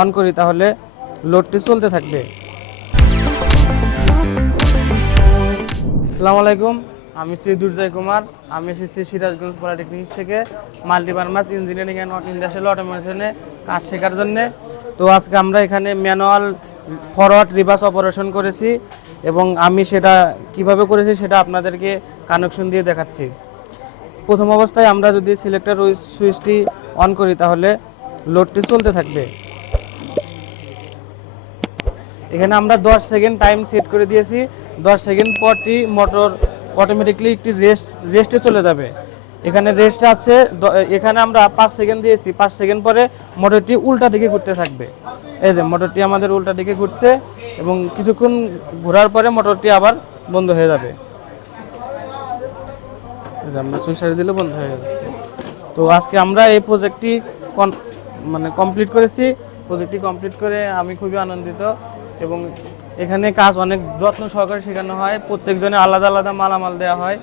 On করি তাহলে লোডটি চলতে থাকবে। আসসালামু আলাইকুম, আমি শ্রী দুর্জয় কুমার। আমি এসেছি সিরাজগঞ্জ পলিটেকনিক থেকে মাল্টিপারমাস ইঞ্জিনিয়ারিং অ্যান্ড ইন্ডাস্ট্রিয়াল অটোমেশনে কাজ শেখার জন্যে। তো আজকে আমরা এখানে ম্যানুয়াল ফরওয়ার্ড রিভার্স অপারেশন করেছি এবং আমি সেটা কীভাবে করেছি সেটা আপনাদেরকে কানেকশন দিয়ে দেখাচ্ছি। প্রথম অবস্থায় আমরা যদি সিলেক্টর সুইচটি অন করি তাহলে লোডটি চলতে থাকবে। এখানে আমরা 10 সেকেন্ড টাইম সেট করে দিয়েছি। 10 সেকেন্ড পরটি মোটর অটোমেটিকলি একটি রেস্ট রেস্টে চলে যাবে। এখানে রেস্ট আছে এখানে আমরা পাঁচ সেকেন্ড দিয়েছি। পাঁচ সেকেন্ড পরে মোটরটি উল্টা দিকে ঘুরতে থাকবে। এই যে মোটরটি আমাদের উল্টা দিকে ঘুরছে এবং কিছুক্ষণ ঘোরার পরে মোটরটি আবার বন্ধ হয়ে যাবে। আমরা সুইচার দিলে বন্ধ হয়ে যাচ্ছে। তো আজকে আমরা এই প্রজেক্টটি মানে কমপ্লিট করেছি। প্রজেক্টটি কমপ্লিট করে আমি খুবই আনন্দিত। এবং এখানে কাজ অনেক যত্ন সহকারে শেখানো হয়। প্রত্যেকজনে আলাদা আলাদা মালামাল দেওয়া হয়।